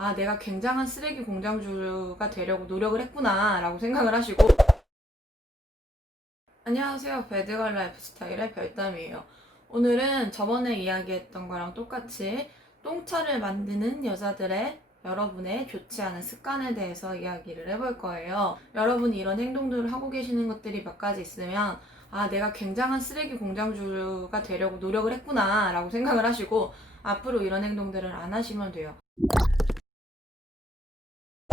아, 내가 굉장한 쓰레기 공장주가 되려고 노력을 했구나, 라고 생각을 하시고. 안녕하세요. 배드걸 라이프 스타일의 별담이에요. 오늘은 저번에 이야기했던 거랑 똑같이 똥차를 만드는 여자들의 여러분의 좋지 않은 습관에 대해서 이야기를 해볼 거예요. 여러분이 이런 행동들을 하고 계시는 것들이 몇 가지 있으면 아, 내가 굉장한 쓰레기 공장주가 되려고 노력을 했구나, 라고 생각을 하시고 앞으로 이런 행동들을 안 하시면 돼요.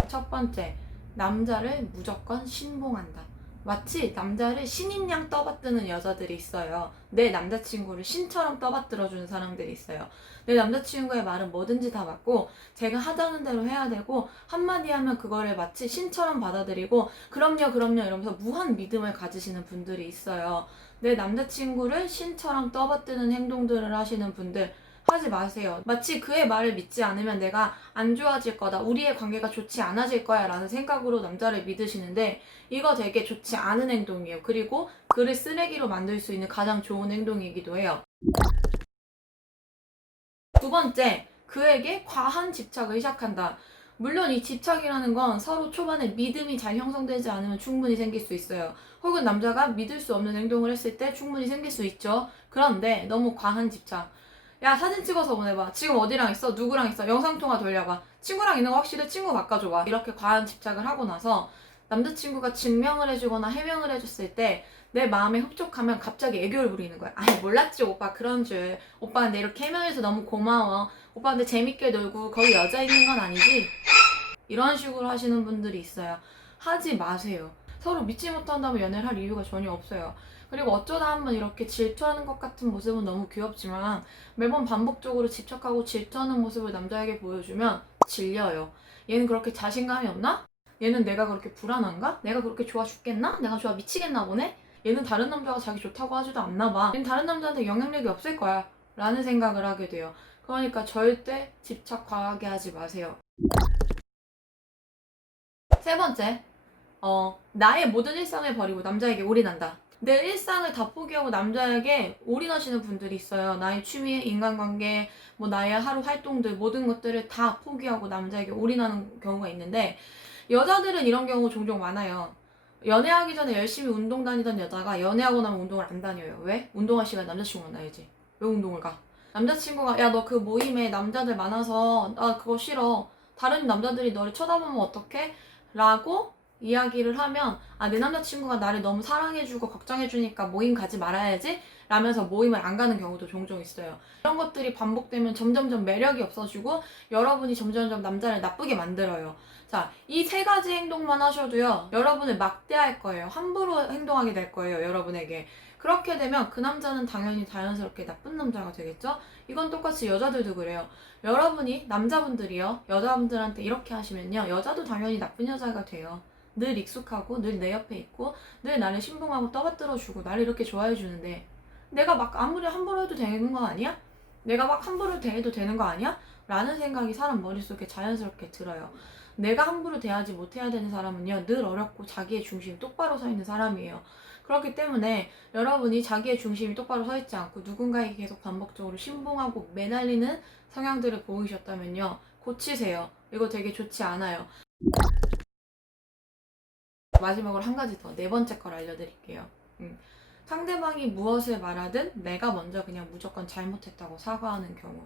첫 번째, 남자를 무조건 신봉한다. 마치 남자를 신인 양 떠받드는 여자들이 있어요. 내 남자친구를 신처럼 떠받들어주는 사람들이 있어요. 내 남자친구의 말은 뭐든지 다 맞고, 제가 하자는 대로 해야 되고, 한마디 하면 그거를 마치 신처럼 받아들이고, 그럼요, 그럼요, 이러면서 무한 믿음을 가지시는 분들이 있어요. 내 남자친구를 신처럼 떠받드는 행동들을 하시는 분들, 하지 마세요. 마치 그의 말을 믿지 않으면 내가 안 좋아질 거다. 우리의 관계가 좋지 않아질 거야. 라는 생각으로 남자를 믿으시는데 이거 되게 좋지 않은 행동이에요. 그리고 그를 쓰레기로 만들 수 있는 가장 좋은 행동이기도 해요. 두 번째, 그에게 과한 집착을 시작한다. 물론 이 집착이라는 건 서로 초반에 믿음이 잘 형성되지 않으면 충분히 생길 수 있어요. 혹은 남자가 믿을 수 없는 행동을 했을 때 충분히 생길 수 있죠. 그런데 너무 과한 집착. 야 사진 찍어서 보내봐. 지금 어디랑 있어? 누구랑 있어? 영상통화 돌려봐. 친구랑 있는 거 확실해 친구 바꿔줘봐. 이렇게 과한 집착을 하고 나서 남자친구가 증명을 해주거나 해명을 해줬을 때 내 마음에 흡족하면 갑자기 애교를 부리는 거야. 아이 몰랐지 오빠. 그런 줄. 오빠한테 이렇게 해명해서 너무 고마워. 오빠한테 재밌게 놀고 거기 여자 있는 건 아니지? 이런 식으로 하시는 분들이 있어요. 하지 마세요 서로 믿지 못한 다면 연애를 할 이유가 전혀 없어요 그리고 어쩌다 한번 이렇게 질투하는 것 같은 모습은 너무 귀엽지만 매번 반복적으로 집착하고 질투하는 모습을 남자에게 보여주면 질려요. 얘는 그렇게 자신감이 없나? 얘는 내가 그렇게 불안한가? 내가 그렇게 좋아 죽겠나? 내가 좋아 미치겠나 보네? 얘는 다른 남자가 자기 좋다고 하지도 않나 봐. 얘는 다른 남자한테 영향력이 없을 거야. 라는 생각을 하게 돼요. 그러니까 절대 집착 과하게 하지 마세요. 세 번째, 어, 나의 모든 일상을 버리고 남자에게 올인한다. 내 일상을 다 포기하고 남자에게 올인하시는 분들이 있어요. 나의 취미, 인간관계, 뭐 나의 하루 활동들 모든 것들을 다 포기하고 남자에게 올인하는 경우가 있는데 여자들은 이런 경우 종종 많아요. 연애하기 전에 열심히 운동 다니던 여자가 연애하고 나면 운동을 안 다녀요. 왜? 운동할 시간 남자친구 만나야지. 왜 운동을 가? 남자친구가 야 너 그 모임에 남자들 많아서 나 그거 싫어. 다른 남자들이 너를 쳐다보면 어떡해? 라고 이야기를 하면 아 내 남자친구가 나를 너무 사랑해주고 걱정해주니까 모임 가지 말아야지? 라면서 모임을 안 가는 경우도 종종 있어요. 이런 것들이 반복되면 점점점 매력이 없어지고 여러분이 점점점 남자를 나쁘게 만들어요. 자 이 세 가지 행동만 하셔도요 여러분을 막대할 거예요. 함부로 행동하게 될 거예요 여러분에게. 그렇게 되면 그 남자는 당연히 자연스럽게 나쁜 남자가 되겠죠? 이건 똑같이 여자들도 그래요. 여러분이 남자분들이요 여자분들한테 이렇게 하시면요 여자도 당연히 나쁜 여자가 돼요 늘 익숙하고 늘 내 옆에 있고 늘 나를 신봉하고 떠받들어 주고 나를 이렇게 좋아해 주는데 내가 막 아무리 함부로 해도 되는 거 아니야? 내가 막 함부로 대해도 되는 거 아니야? 라는 생각이 사람 머릿속에 자연스럽게 들어요. 내가 함부로 대하지 못해야 되는 사람은요, 늘 어렵고 자기의 중심이 똑바로 서 있는 사람이에요. 그렇기 때문에 여러분이 자기의 중심이 똑바로 서 있지 않고 누군가에게 계속 반복적으로 신봉하고 매달리는 성향들을 보이셨다면요, 고치세요. 이거 되게 좋지 않아요. 마지막으로 한 가지 더, 네 번째 걸 알려드릴게요. 음. 상대방이 무엇을 말하든 내가 먼저 그냥 무조건 잘못했다고 사과하는 경우.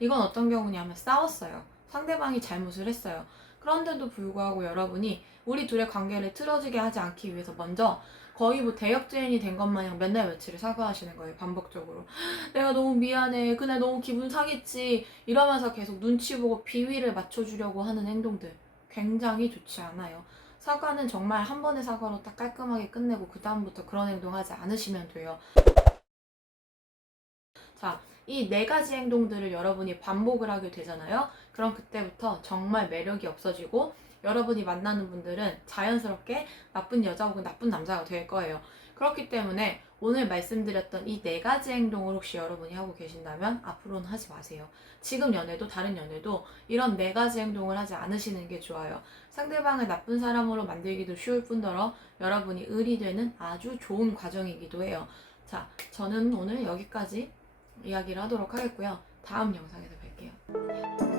이건 어떤 경우냐면 싸웠어요. 상대방이 잘못을 했어요. 그런데도 불구하고 여러분이 우리 둘의 관계를 틀어지게 하지 않기 위해서 먼저 거의 뭐 대역죄인이 된 것 마냥 맨날 며칠을 사과하시는 거예요. 반복적으로. 내가 너무 미안해. 그날 너무 기분 상했지. 이러면서 계속 눈치 보고 비위를 맞춰주려고 하는 행동들. 굉장히 좋지 않아요. 사과는 정말 한 번의 사과로 딱 깔끔하게 끝내고 그 다음부터 그런 행동하지 않으시면 돼요. 자, 이 네 가지 행동들을 여러분이 반복을 하게 되잖아요. 그럼 그때부터 정말 매력이 없어지고 여러분이 만나는 분들은 자연스럽게 나쁜 여자 혹은 나쁜 남자가 될 거예요. 그렇기 때문에 오늘 말씀드렸던 이 네 가지 행동을 혹시 여러분이 하고 계신다면 앞으로는 하지 마세요. 지금 연애도 다른 연애도 이런 네 가지 행동을 하지 않으시는 게 좋아요. 상대방을 나쁜 사람으로 만들기도 쉬울 뿐더러 여러분이 을이 되는 아주 좋은 과정이기도 해요. 자, 저는 오늘 여기까지 이야기를 하도록 하겠고요. 다음 영상에서 뵐게요.